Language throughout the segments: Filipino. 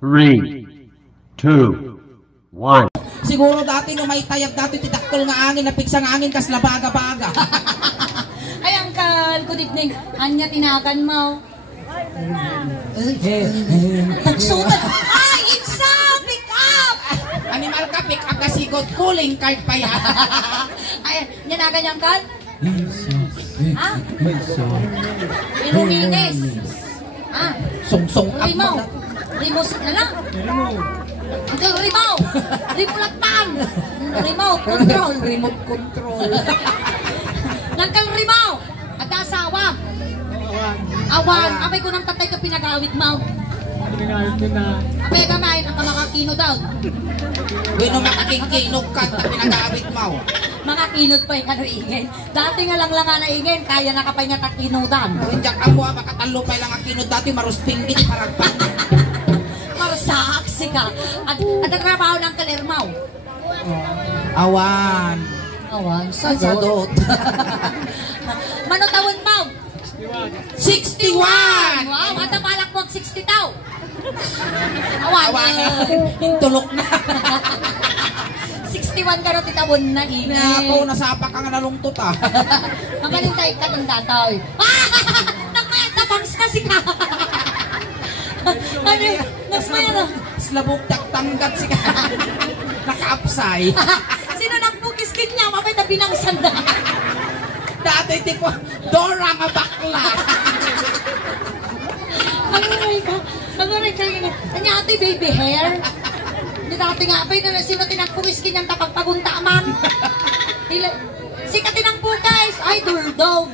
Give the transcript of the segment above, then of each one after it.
3, 2, 1. Siguro dati no may tayag dati titakol nga angin, napigsa nga angin kas labaga-baga. Ay, Uncle, good evening. Anya tinakan mo? Nagsulat. Ay, it's a pick up! Animal ka, pick up kasi got cooling card pa yan. Ay, nanagan yung Uncle? Ha? Inuminis. Ah, Song-song up Rimaw. Rimos na lang. Uncle, Rimaw. Rimulatan. Remote control. Remote control. Uncle Rimaw. At-asawa. Awan. Abay ko ng tatay ka pinagawit mo. Abay ka main ang kamakakino daw. Bueno, makakingkinog ka na pinag-aawit mo. Makakinod pa yung kanaingin. Dati nga lang nga naingin, kaya nakapay nga takinodan. Kung diyak ang buha, makatalo pa lang ang kinod dati, maruspinggit, paragpan. Marusaksi ka. At nagtrabaho ng kalirmaw. Awan. Awan, Sadot. Manotawon mo? 61! Wow, at napalak mo ang 60 tao. Awan. Awan. Tulok na. 61 ka rin titawon na ini. Ako, nasapa ka nga nalungtot ah. Magalintay ka ng datoy. Nagmayat na bangs kasi ka. Ano? Nagmayat na. Slabog taktanggat si ka. Naka-upsay. Sino nagpukis kanya? Mabay na binangsan na. Dati di ko, Dora nga bakla. Agoray ka. Agoray ka. Kanya ate baby hair. Hindi dati nga apay na sino tinagpukis kanyang tapagpagunta man. Sika tinangpukis. Ay, durdog.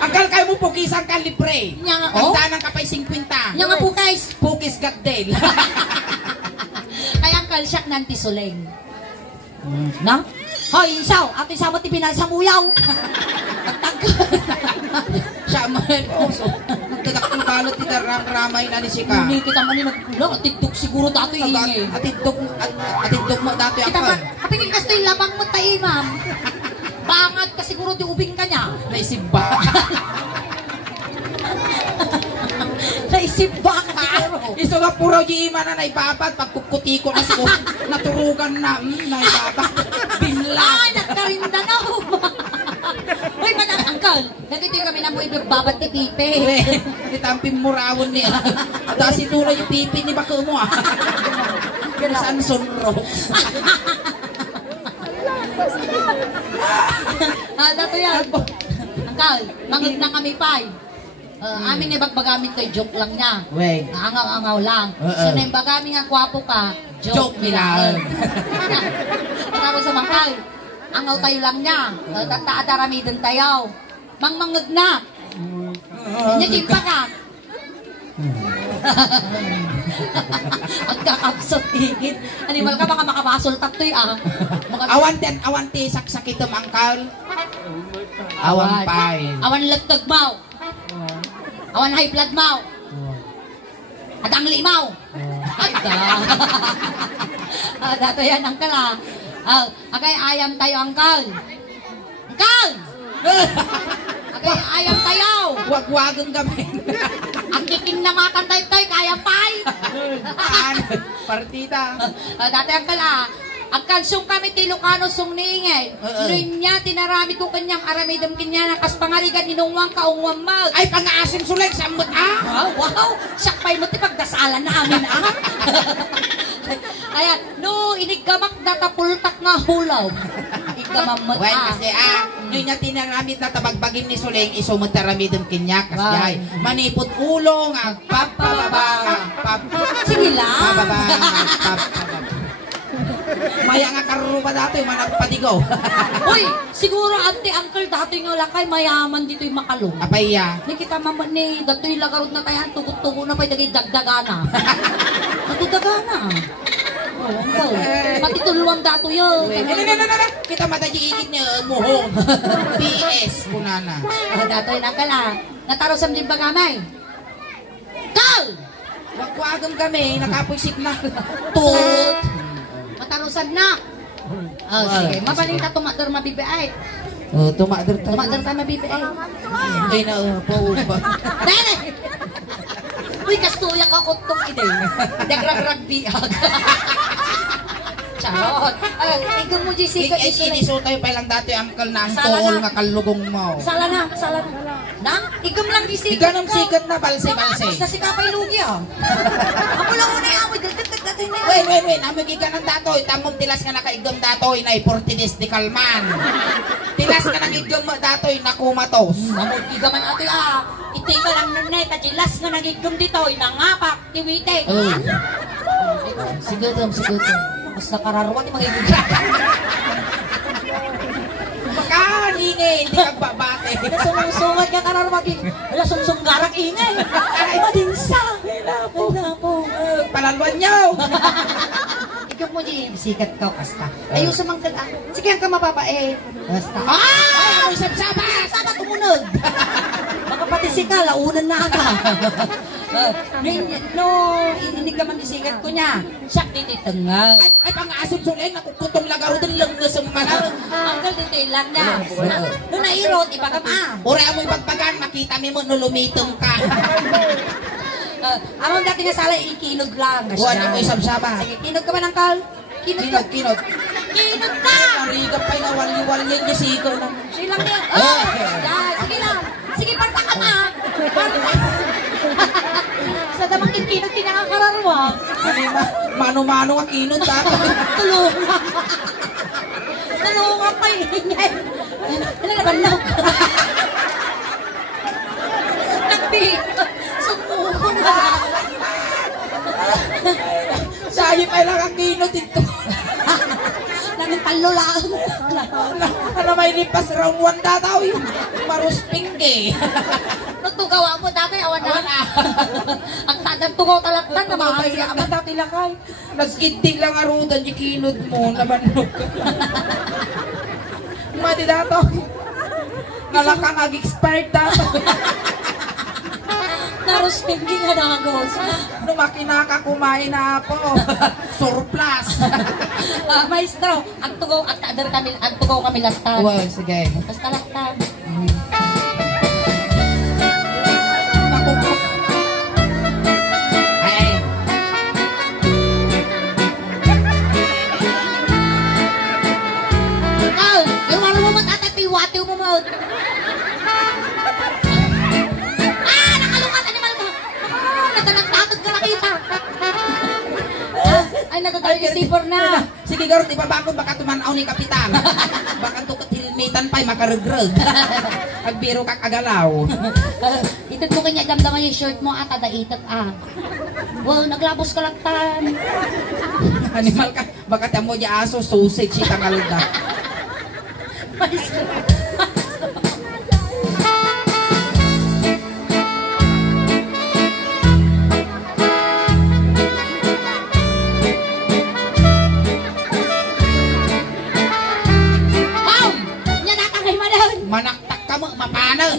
Akal kayo mo pukisan ka libre. Nya nga, oh? Ganda ng kapay 50. Nya nga pukis. Pukis gatdel. Ay, ang kalsyak ng tisuleng. Na? Hoy, insaw! Ato yung samot sa muyaw! Siya man, so, nagtadak ng balot ni ramay na ni Sika. Hindi kita man yung nagpulang. Atidok siguro dato yung ingay. Atidok mo dato yung Kita akal. ba? Kapingin kas to yung labang mo tayo, ma'am. Bangad ka siguro di ubing ka niya. Naisibba. Naisibba ka siguro. Iso nga puro yung ima na naibabad. Pagkukuti ko na siguro, naturugan na, naibabad. Binlan. Ay, nagkarinda na ho. Uy, manang angkal. Nandito yung kami na mo ibababad ni Pipe. Itampin mo rawon niya. At si Tula yung pipi ni bako mo ah. Saan sunrox? Dato yan. Angkal, mangit na kami pay. Amin yung bagbagamit kay joke lang niya. Wey. Angaw-angaw lang. So na yung bagamit nga kwapo ka, joke nila. Tapos sa mangkal, angaw tayo lang niya. Tatadaramidan tayo. Mangmangag na. Nyatimpa ka. Ang kakapsot tigit. Animal ka baka makabasol tatoy ah. Awan ti saksakit ang angkal. Awan pay. Awan lagtag mau. Awan high blood mau. At ang limaw. Agda. Dato yan angkal ah. Agay ayam tayo angkal. Angkal! Agay ayam tayo. Wag-wagan kami. Ang kikin na makan tayo kaya pay. Partida. Dati angkal ah. Ang kalsong kami ti Ilocano sung niingay. Noon niya, tinarami ko kanyang aramidam kanya na kas pangarigan inungwang kaungwang mag. Ay, pang-aasim sulay, samot ah! Wow! Sakpay mo ti pagdasalan namin ah! Kaya, no, iniggamak datapultak nga hulaw. Iggamamot Well, ah. kasi noon niya tinaramid na tabagbagin ni Suleng, isumot taramidam kanya. Kasi manipot ulong, papababa, sige lang. papababa. Maya nga karupa dati, managpadigaw. Uy, siguro ante, uncle, dati nga lakay, mayaman dito yung makalong. Apaya. Ni kita mama ni, dato yung lagarot na tayo, tugot-tugo na pa yung dagdagana. Dagdagana. Oh, uncle. Pati tuluang dato yun. Kita matagiigit niya, muhong. PS, punana. Dato yung uncle ah. Natarosam din ba kamay? Kal! Wag-wagam kami, nakapuisip na. Tut! Matarusan na. Oh, sige. Mabaling ka tumador mabibiay. Tumador tayo. Tumador tayo mabibiay. Ay na, po ba? Dali! Uy, kastuya ka kutong ide. Dagrag-ragbi Charot. Ikaw mo, Jessica. Iniso tayo pa lang dati uncle na ang tool nga kalugong mo. Sala na. Nang, igam lang Jessica. Ikaw ng sikat na balse. Sa sikapay lugi Ako lang una yung amoy. Dagdag na. Wait. Amig ika ng datoy. Tamong tilas nga nakaigam datoy na iportinis di kalman. Tilas nga nang igam datoy na kumatos. Amog igaman ito Iti ka lang nanay. Tajilas nga nagigam dito. Nangapak. Tiwite. Sigurdo. Basta kararwa di magiging. Baka ingay, hindi ka babate. Sumsungat ka kararwa di. Wala sumsunggarak ingay. Ay, madinsa. Napo. Palalwan niyo. Ikaw mo di sikat ka kasta. Ayaw sa mga taga. Sige ka mapapae. Basta. Ay, sabsabas. Sama tumunod. Baka pati sika, launan na ka. No, ininig naman isikat ko niya. Siyak tititengay. Ay, pang-asip sulay, nakukutong lagaro din lang na sa mga. Ang titilang niya. Nung nairot, ibagam Ura mo ipagpagan, makita mo no lumitong ka. Amang dati nga sala, ikinog lang. Buwan mo sabsabas. Sige, kinog ka ba ng kal? Kinog ka. Kinod. Kinog ka! Marigap pa yung wali-wali yung siko na. Silang niya. Sige lang. Sige, parta ka na. Parta. Sa damang kinog kinakakararwa. Mano-mano ang kinod dati. Tulungan pa ingay. Ano naman na? Nagpihit. Sumukong na. Sayo pa lang ang kinod dito. Nanging talo lang. Ano may lipas raw wanda daw yun. Marusping eh. Nagtugawa mo dati, awan na. Ang tadang tugaw talatan na makakaya ka dati lakay. Nagkinti lang arudan yung kinod mo. Nabanok. Mati dato. Nalakang ag-expired dato. Naros thinking nga nakagos. Lumaki ka kumain na po. Surplus. Maestro, ang tugaw kami lastan. Wow, sige. Basta lastan. Ay. Yung ano mo matatiwatiw mo mo. Nakalungan animal mo. Natanagtatag ka nakita. Ay, natatawag yung sipor na. Sige garot, ibabakod baka tumanaw ni kapitan. Baka tukot hilmitan pa'y makarugrug. Agbiro ka kagalaw. Itat mo kanya damdaman yung shirt mo at adaitat Wow, naglabos ka lagtan. Animal ka, baka tamo di aso, sausage si tangalda. Maestro. Manaktak ka mo, mapana.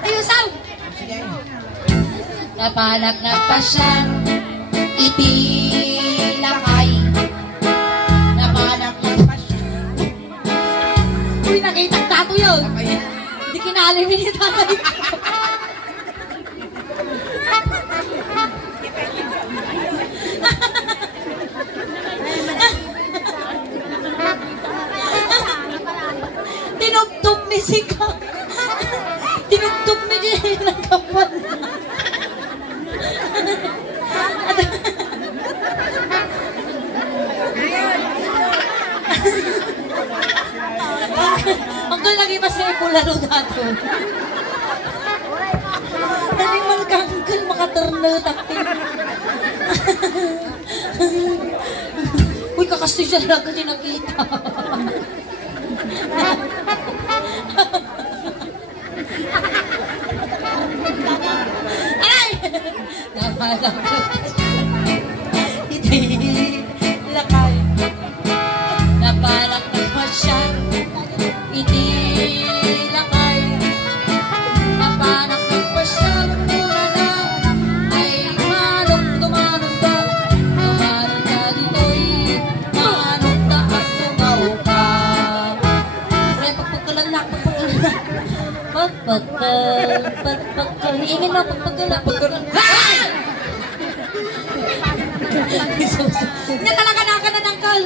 Ayusaw! Sige. Napanak na pa siyang itilakay. Napanak na pa siyang. Uy, nakitag tato yun. Hindi kinalimin ni tatay. Tinugtog ni Sika. Tinugtog ni Jenny ng kapal. Uncle, lagi pa sa ipulalo dato. Daling man ka, uncle, makaturnal taktin. Uy, kakastoy siya lang kasi nakita. Ay! Namalak ko. Hindi lakay. Nabalak na siya. Hindi lakay. Nabalak na siya. Muna na ay manok. Tumanong ka dito'y manok ta at tumaw ka. Pagpagpagpagpagpag. Ingin mo, pagpagpagpagpag. Nya talaga nakanan, Uncle.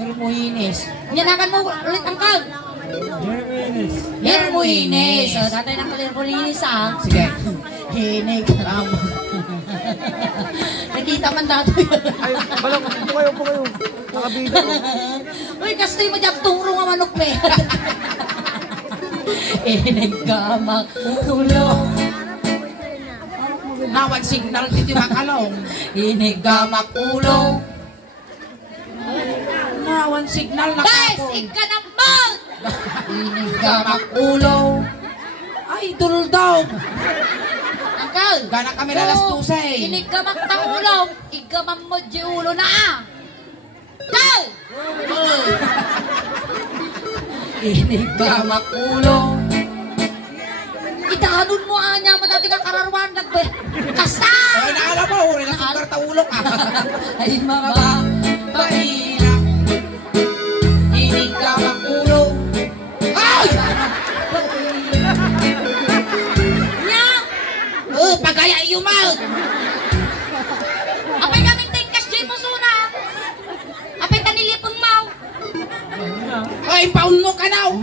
Hermoines. Nya nakan mo ulit, Uncle. Hermoines. So, tatay ng Hermoines, ah. Sige. Hinig. Nakita man dato yun. Ay, balang, po kayo. Nakabida ko. Uy, kastoy mo dyan, turo nga manok, me. Hinig ka, makulong. Nawan signal dito makalong. Hinig ka, makulong. Nawan signal na Guys, kapon. ika naman! Hinig ka makulong. Idol daw. Uncle! Gana kami lalas tusay. Hinig ka magtangulong. Igaman mo di ulo na, ah. Uncle! Hinig ka makulong. Idahanon mo, anya, matati ka kararwan. Kasta! Ay, naala mo. Uri na sukar taulok ah. Ay, mama. Mahina. Hinig ka makulong. Ay! Nya! Pagaya iyumal. Apay kaming tingkas di mo suna. Apay tanilipang mau. Ay, paun mo ka now.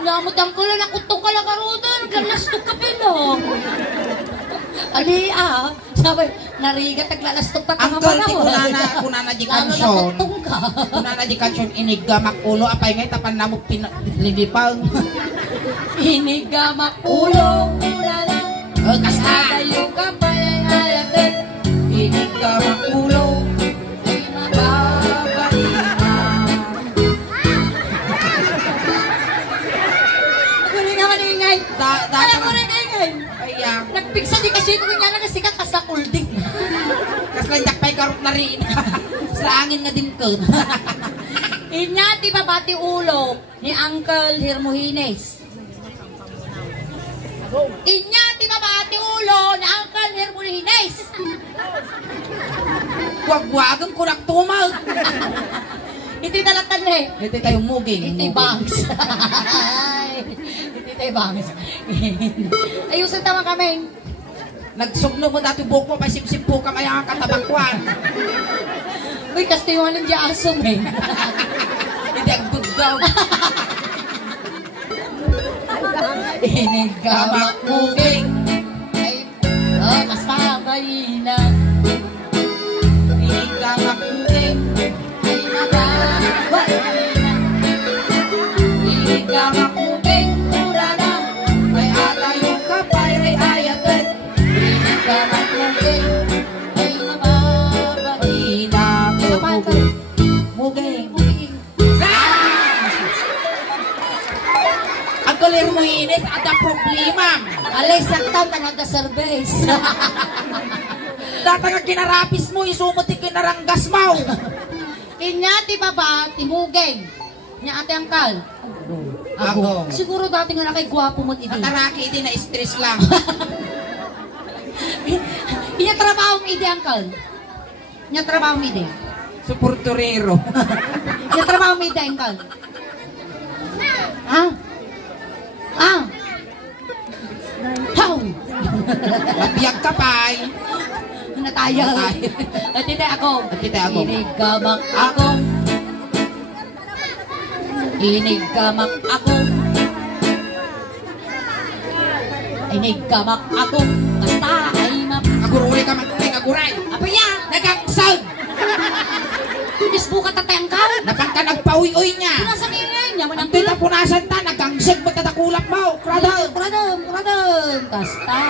Namot ang kula na kutong ka lang karoon. Naglalastok ka pino. Ali ah. Sabi, narigat naglalastok ka tanga Uncle, pa ti kunana di kansyon. kutong ka. Kunana di kansyon iniga makulo. Apay ngay tapan na mo pinilipang. Iniga makulong. Ulala. Kasta. Tayo ka pa ay hayatid. Hinig ka makulong. Ay magbabaina. Guling nga maningay. Ayaw mo rin ingay. Kaya, Nagpiksa di kasi ito nga nagasikat kas na kulding. kas lanjak pa'y karot na rin. Sa angin nga din ko. Inya ti babati ulo ni Uncle Hermoines. Inya ti babati ulo ni Uncle Hermoines. Wag-wagang kurak tumal. Iti talatan eh. Ito tayong muging. Iti bangs. Iti tayo bangs. Ayusin tama kami. Nagsugno mo dati buhok mo, pa sip-sip po ka maya ang katabakwan. Uy, kastiwan ng diasom eh. Hindi ang good dog. Inigamak muging. Ay, kasabainan. Hinig ka makuling. Ay, mababainan. Hinig ka makuling. Mura na. May atayong kapay ay ayatid. Hinig ka makuling. Ay, mababainan. Hinig ka muging. Ang kalir mo init, ada problema. Alay, saktan na nagka-service. Data nga kinarapis mo, isumot kinaranggas mo. Inya, ti baba, timugeng. Nya ate angkal. Ako. Siguro dati nga na kay gwapo mo idi. Nataraki din na stress lang. Inya trabaho mo idi angkal. Inya trabaho mo idi. Suporturero. Inya trabaho mo idi angkal. Ah? Ah? How? Labiyag ka pa'y. Nataya. At ite ako. At ite ako. Inigamak ako. Inigamak ako. Inigamak ako. Basta ay map. Aguruli ka man kung aguray. Apa yan? Nagagsag. Misbo ka tatayang ka. Napang ka nagpawi-uy niya. Nasa ngayon niya mo Ang nang tinapunasan ta, nagangsag magtatakulap mo. Krada. Kuradon. Basta.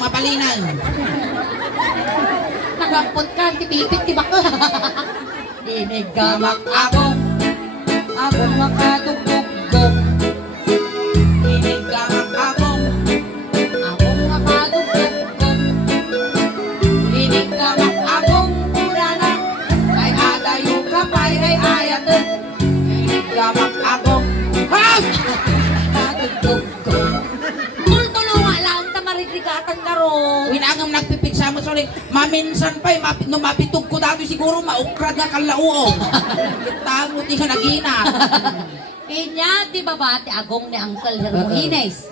Mapalinan. Nagampot ka. Tipipit tibak ka. Inigamak ako. Ako makadugdugdog. Inigamak ako. Ako makadugdugdog. Inigamak ako. Mura na. Ay adayo ka pa'y ay ayatid. Inigamak ako. Ha! Makadugdugdog. Tultulunga lang. Tamarigligatan ka ro. Winagam nagpipigsa mo suling. Maminsan pa'y no mapitug ko dati siguro maukrad na kalauo. Kita mo di ka nagina. Inya, di ba ba, ti agong ni Uncle Hermoines?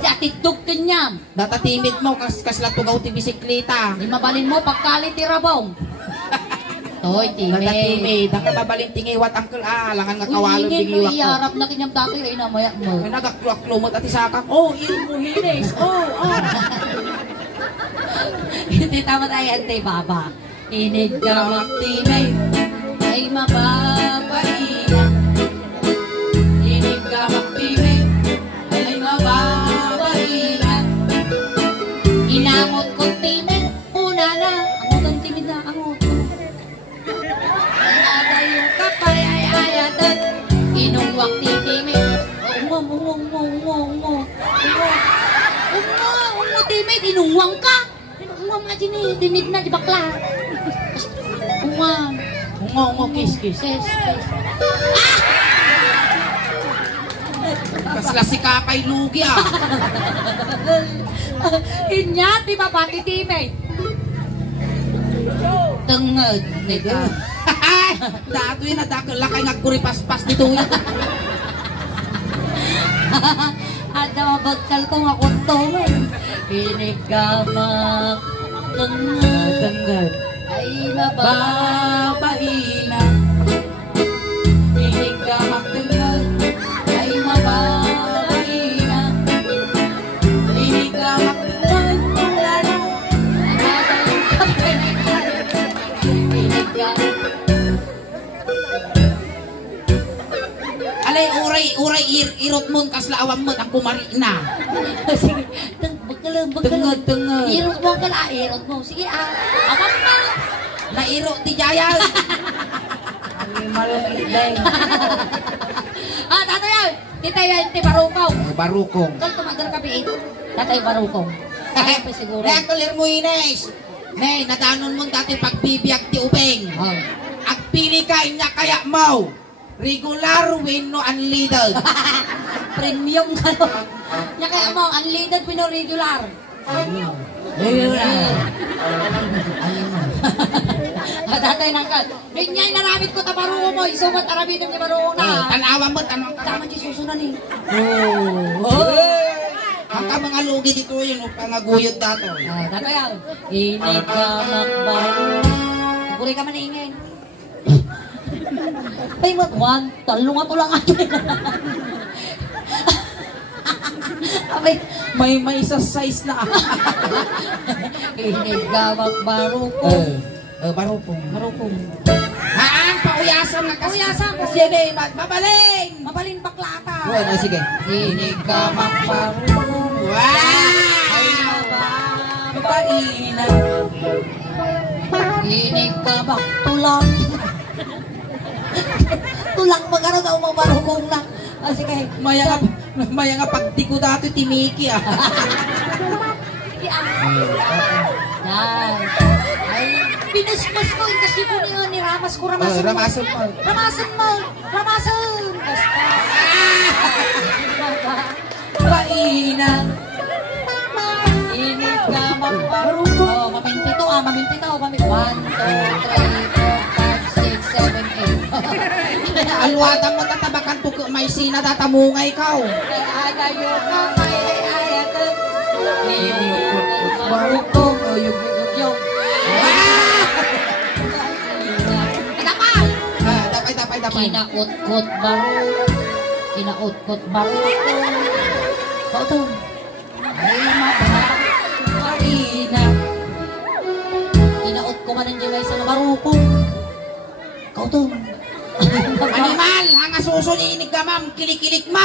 Ti atidog kanyam. Datatimid mo, kasla tugaw ti bisikleta. Di mabalin mo, pagkali ti rabong. Toy, timid. Datatimid, ang mabalin tingiwat Uncle langan nga kawalong tingiwat ko. Iarap na kanyam dati, ay namaya mo. Ay nagakluak-lumot at isakak, Hermoines, Hindi tama tayo, ante baba. Inig ka magtimay, ay mababainan. Inig ka magtimay, ay mababainan. Inamot ko timid, una na. Angot ang timid na, angot. Nada yung kapay ay ayatan. Inungwak titimid, umo timid, inungwang ka. Ungo nga dyan eh, timid na, di bakla. Ungo, kiss. Kasla si kakay lugi Inya, di ba pati timid? Tengad, nega. Dato yun, lakay nga kuripaspas dito yun. Ada mabagkal ko nga kuntong eh. Inigamak, tengad, ay mababaina. Inigamak, tengad, ay mababaina. Inigamak, tengad, tulala. Inigamak. Alay, uray, irot mon, kasla awam mon, ang kumari na. Sige, bagkalam. Tengad. Irot mo ka la, irot mo. Sige, awam pa. Nairo ti Jayal. Ay, malong Tatay, titay yan, ti barukaw. Barukong. Kung tumagal ka piit, tatay barukong. Ay, pa siguro. Uncle Hermoines. Nay, nadanon mo dati pagbibiyag ti ubeng. Agpili ka inya kaya mo. Regular win no unleaded. Premium ka no. Nya kaya mo, unleaded pino regular. Regular. Tatay nangkal. Rinyay naramit ko tabaruo mo, isumat arabitan ni baruo na. Tanawa mo, tanong ka. Tama di susunan eh. Ang ka mga lugi dito yun, pangaguyod dato. Tatay yan. Inig ka makbaro. Nagulay ka man ingay. Pay mo, talungan ko lang ato. May isa size na. Inig ka makbaro ko. Barukong. Haan, pauyasan na kasi. Pauyasan ko. Kasi yan eh, mabaling. Mabalin baklata. Sige. Inig ka makbaro. Ay, mabainan. Inig ka baktulang. Tulang magkano daw mabarukong na. Sige. Maya nga pagtiko dati timiki Yan. Ay, pinusmas ko. Kasi ko ni Ramas ko. Ramasan mo. Basta. Painan. Inig ka magbarukong. Mamintito. 1, 2, 3, 4, 5, 6, 7, 8. Alwada mo tatabakan to may sina tatamungay ka. Ada yung kamay ay ayatan. Barukong. Yung. Tapay. Tapay. Kinaot-kot barukong. Pautong. Ay mabahina. Kinaot ko man ang jimay sa barukong. Kautong. Animal, ang asusun inig ka ma'am, kilik-kilik mo.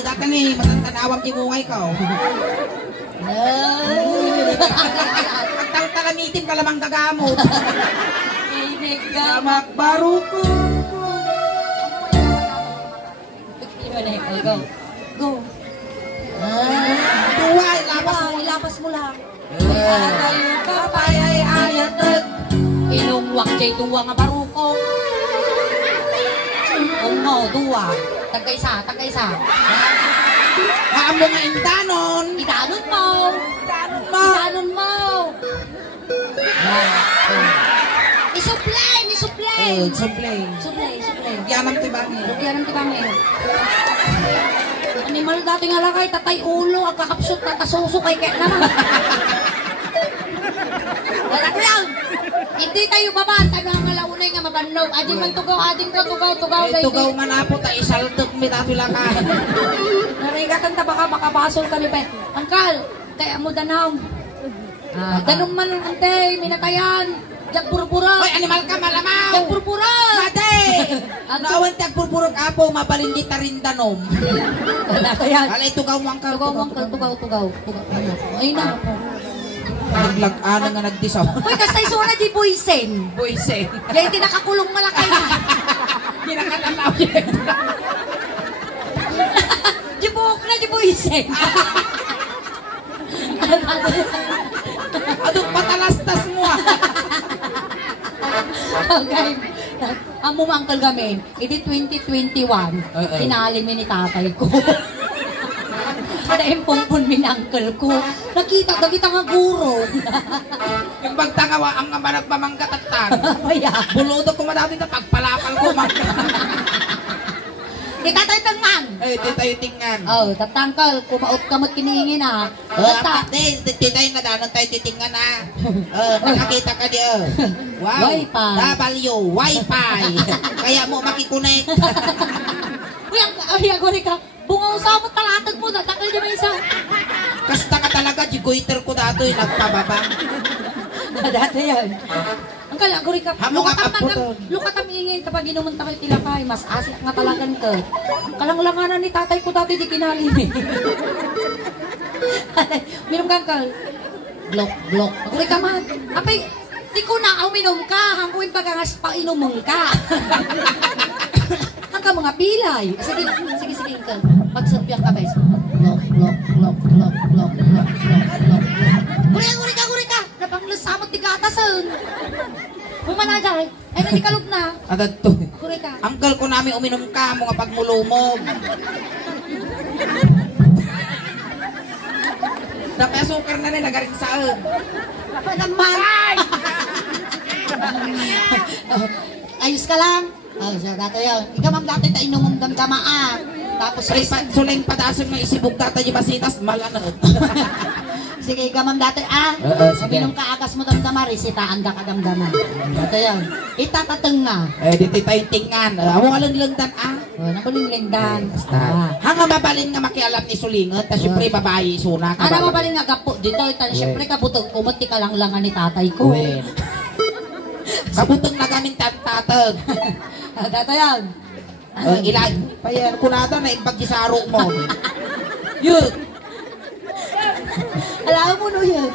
Dati ni, matantanawang timungay ka. Pagtalamitin ka lamang gagamot. Inig ka Makbaruko. Go. Tuwa, Ilapas mo lang. Atayo ka pa ay ayatag. Inungwak jay tuwa nga barukong. Ungo, duwa. Tagaysa. Haamo nga indanon. Idanon mo. Isuplay! Suplay. Suplay. Yanam ti bangin. Lugyan ng tibangin. Animal dati nga lakay, tatay ulo, ang kakapsot na tasuso kay kaya naman. Wala ko lang. Hindi tayo babaan, tanong ang alaunay nga mabanlog. Adin man tugaw, adin ko, tugaw. Tugaw man apo ta isaldok mi tato lakay. Narigatan ta baka makabasol kami pa. Angkal, kaya mo danaw. Danong man ante, minatayan. Jak purpura. Hoy, animal ka malamaw. Jak purpura. Mate. Naawan tag purpurok apo mabalindi ta rin danom. Wala ko yan. Alay tugaw mo angkal. Tugaw. Ay na. Naglag-ana nga nagdisaw. Uy, kasay suna di boysen. Boyse. Yan hindi nakakulong malakay na. Ginakatalaw yun. Di buhok na di boysen. Adong patalastas mo ah. Okay. Amo mangkal kami. Iti 2021. Tinali mi ni tatay ko. Ada empong-pon mi uncle ko. Nakita nga guro. Yung pagtangawa ang nga nagpamangkatatang. Maya. Buludo ko madati na pagpalapal ko mangka. Di tatay tangman. Eh, di tayo tingnan. Oh, tatangkal. Kumaot kamot kiningin ah. Pati, titay na danon tayo titingnan ah. Nakakita ka di Wow. Wi-Fi. Wi-Fi. Kaya mo makikunik. Uy, ako rin ka. Bungaw sa mo talatag mo. Natakal niya may isa. Kasta ka talaga, jigoiter ko dato yung nagpababa. Dati yan. Ang kala, ako rin ka. Hamo ka kaputo. Lukatam ingin kapag inumunta kayo tilakay. Mas asik nga talagan ka. Kalanglanganan ni tatay ko dati di kinali. Minum kang kal. Blok. Ako rin ka man. Apay, di ko na uminom ka. Hangkuin pagangas pa inumong ka. Hanggang mga pilay. Sige, Kal. Magsabihan ka, guys. Blok. Guri ka. Napanglusamot di katasan. Pumanagay. Ay, hindi kalog na. Agad to. Guri ka. Angkal ko namin uminom ka, mga pagmulumog. Dapat asukar na rin, nagaring saan. Naman! Ayos ka lang. Siya dati yun. Ikaw mam dati ta inumong damdamaan. Tapos Suleng padason ng isibog tata yung masitas, malanod. sige, ikaw mam dati sige. Minum ka agas mo damdama, resitaan da ka damdama. Dati yun. Itatateng nga. Dito tayong tingan. Amo alang langdan Nabalinglindan. Hanga mabalin nga makialam ni Sulingot, ta syempre babae suna ka. Ano mabalin nga gapo dito, syempre kabutog kumot ti kalanglangan ni tatay ko. Kabutog na gamin tatag. Dati yun. Ilag. Payan, kunada na ipagisaro mo. Yun. Alam mo no yun.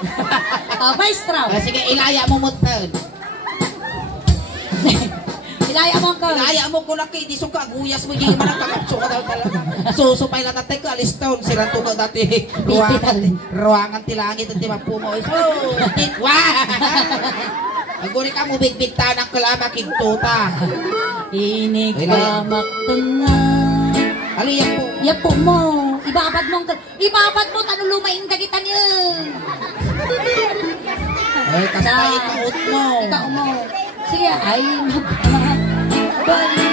Maestra. Sige, ilaya mo mutad. Ilaya mo ka. Ilaya mo ko lang kay di suka aguyas mo yung manang kakapso ka daw talaga. Susupay lang natin ka aliston sila tuko dati ruangan tilangit at di mapumo. Wah! Aguri ka mo bigbigta ng kalama kigtuta. Inig ka maktunga. Aliyan po. Yapo mo. Ibabad mo tanong lumaing dagitan yun. Ay, kasta ikaot mo. Ikaw mo. Sige, ay mabalik.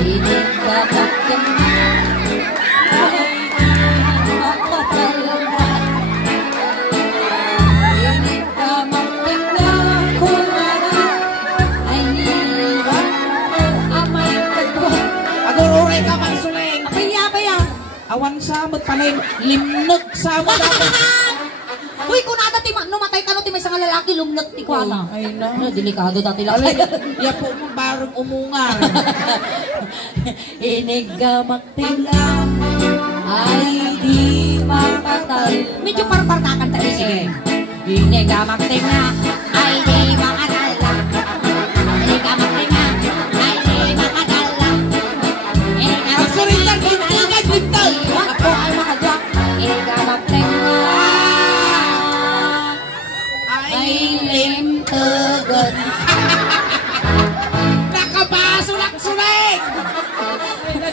Inig ka maktunga. Ay makatalga. Inig ka maktunga. Kumara. Ay nirang amay kadwa. Agururay ka man Suleng. Apaya. Awan samot panin. Limnog samot ako. Uy, kung nada ti numatay ka no ti may isang lalaki lumnot ti kuana. Ay na. Delikado dati lang. Ya po mo barong umungar. Inig ka magtila ay di makatal. Medyo parang-partakan tayo. Sige. Inig ka magtila ay di makatala. Inig ka magtila ay di makatala. Inig ka Magsurindan, gintigay, gintigay. Ako ay makadwa. Inig ka magtila ay limtagan. Nakabasulak Suleng.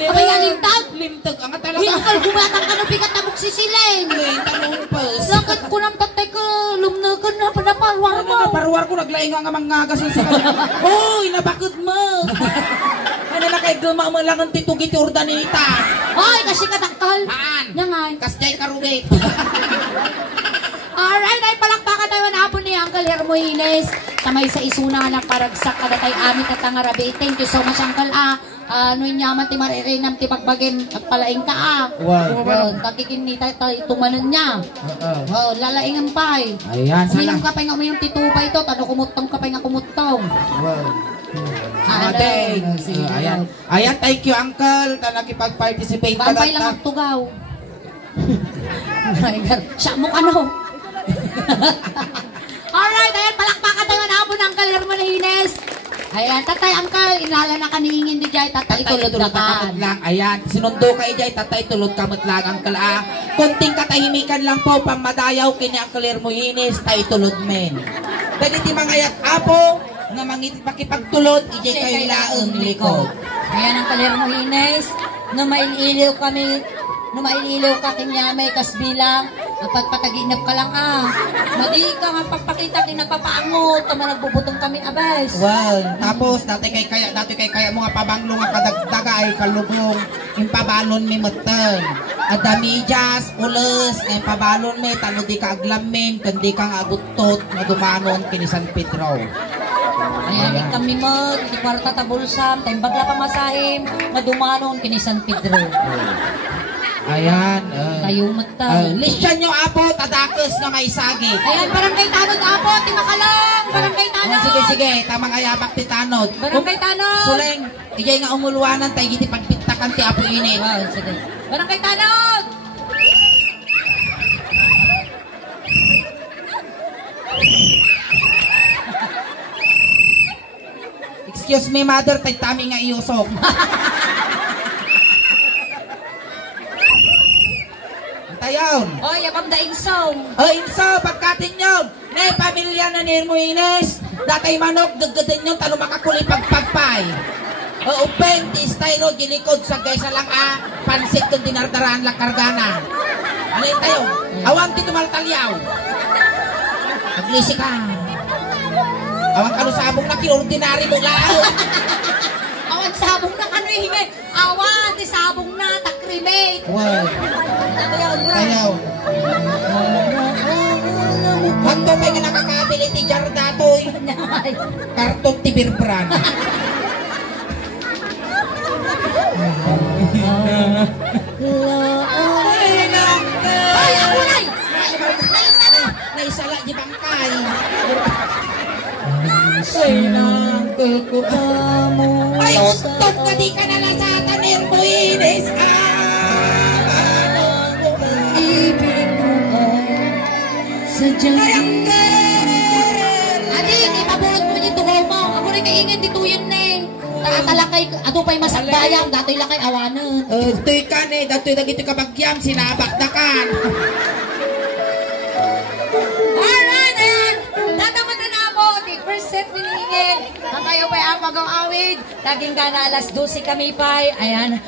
Abay nga limtag. Limtag ang talaga. Uy, akal gumatang ka na bigat na magsisileng. Ay, talong pas. Lakad ko ng tatay ko, lumnagan na pa parwar mo. Parwar ko naglaing nga mangagas sa kanya. Hoy, nabakod mo. Ano na kay gama mo lang ang titugi ti Urdanita. Hoy, kasi kadaktal. Haan. Yangan. Kasjay karugay. Alright, ay palakpakan tayo na po ni Uncle Hermoines. Tamay sa isuna na paragsak kadatay amin at tangarabi. Thank you so much, Uncle. Ano nyaman ti maririnam ti pagbagim at palaing ka Wow. Tagikin ni tayo tumanan niya. Lalaingan pa eh. Ayan, Minum ka pa nga uminom ti tubay to. Tano kumutong ka pa nga kumutong. Ayan. Ayan, thank you, Uncle. Ta nakipag-participate ka Bampay lang magtugaw. My God. Siya mong ano? Alright, ayan, palakpakan tayo na po ng Uncle Hermoines. Ayan, tatay, Uncle, inala na kaningin di jay, tatay, tulod na ka. Lang. Ayan, sinundo kayo jay, tatay, tulod kamot lang, Uncle. Kunting katahimikan lang po, pamadayaw kini Uncle Hermoines, tay tulod men. Dahil iti mangayat apo, nga makipagtulod, ijay kayo laang likod. Ayan, Uncle Hermoines, no maililiw ka kinyamay kasbilang, napagpataginap ka lang Madi ka nga pagpakita kinapapaangot, tama nagbubutong kami abes. Wow, tapos dati kay kaya mga pabanglo nga kadagdagay kalubong, impabalon mi meten. Adamidyas, ules, impabalon mi tano di ka aglamin, kundi ka nga agutot nga dumanon kini San Pedro. Ayan, kami mo, di kwarta tabulsam, tayong bagla pamasahim, madumanon kini San Pedro. Ayan. Tayo mata. Lisyan nyo apo, tadakes nga may sagi. Ayan, barangay tanod apo, timakalang, barangay tanod. Sige, tamang ayabak ti tanod. Barangay tanod. Suleng, ijay nga umuluwanan, tayo giti pagpintakan ti apo ini. Wow, sige. Barangay tanod. Excuse me, mother, tayo tami nga iusok. Tayon. Oy, abam da insong. Inso, pagkatin nyo. Ne, pamilya na ni Hermoines. Datay manok, gaggadin nyo, talo makakuli pagpagpay. Upeng, ti styro, gilikod sa gaysa lang pansit kung dinardaraan lang kargana. Alin tayo? Awang ti tumaltalyaw. Maglisi ka. Awang kano sabong na ki-ordinary mo lao. Awan sabong na kano hingay. Awan, ti sabong na, takrimate. Wow. Tayaw. Hando pa nga nakakabili ti Jardatoy. Karton ti Birbran. Ay, ako nay! Naisala di bangkay. Ay, nangkel ko amo. Ay, untog ka di ka nalasatan, Hermoines. Ay, Uncle! Ading, ipabulot mo niyo tugaw mo. Ako rin kaingin tituyon na eh. Tatalakay, ato pa'y masagbayang, dato'y lakay awanan. Tuy ka ne, dato'y dagito ka bagyam, sinabakdakan. Alright, ayan. Tataman na mo, di first set nilingin. Ang kayo pa'y ang mag-awid. Taging ka na alas 12 kami pa'y. Ayan,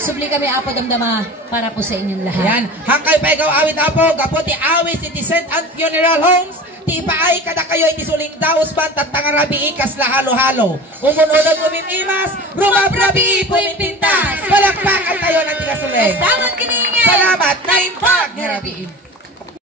subli kami apo damdama para po sa inyong lahat. Yan, hangkay pa ikaw awit apo, kaputi awit iti St. Anne Funeral Homes, ti ipaay kada kayo iti suling daos ban, tatangarabi ikas lahalo-halo. Umununod umimimas, rumabrabi pumimpintas, palakpakan tayo ng tiga suling. Salamat kiningin! Salamat na impag, ngarabiin.